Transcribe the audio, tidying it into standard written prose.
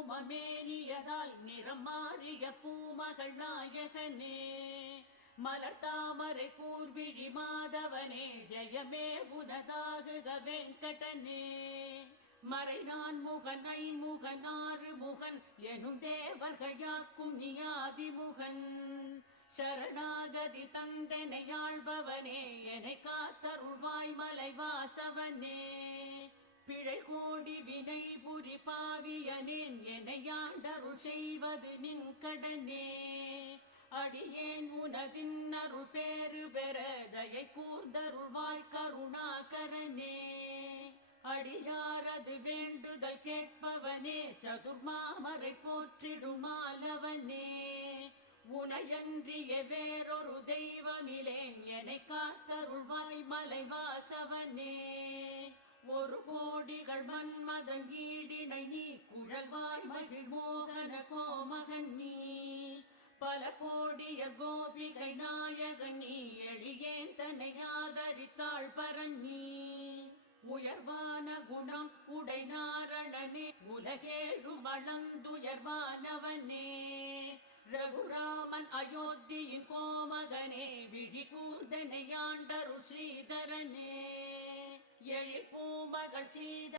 குங்குமமேனியதால் நிறம் மாறிய பூமகள் நாயகனே மலர் தாமரை கூர்விழி மாதவனே ஜெயமே உனதாகுக வெங்கடனே மறை நான் முகன் ஐமுகன் ஆறு முகன் எனும் தேவர்கள் யாக்கும் நியாதிமுகன் சரணாகதி தந்தனையாழ்பவனே என்னை காத்தருள்வாய் மலை வாசவனே பிழை கோடி வினை புரி பாவியனேன் என்னை ஆண்டருள் செய்வது நின் கடனே அடியேன் உனதின் அருள் பேறு பெற தயை கூர்ந்தருள்வாய் கருணாகரனே அடியாரது வேண்டுதல் கேட்பவனே சதுர்மாமரை போற்றிடும் மாலவனே உனையன்றிய வேறொரு தெய்வமிலேன் என்னை காத்தருள்வாய் மலை வாசவனே ஒரு கோடிகள் மன்மதன் ஈடினை நீ குழல்வாய் மகிழ் மோகன கோமகன் நீ பல கோடிய கோபிகை நாயகன் நீ எளியேன் தன்னை ஆதரித்தாள் பரன் நீ உயர்வான குணம் உடை நாரணனே உலகேழும் அளந்துயர்வானவனே ரகுராமன் அயோத்தியின் கோமகனே விழி கூர்தனை ஆண்டருள் ஸ்ரீதரனே எழில் பூமகள் சீத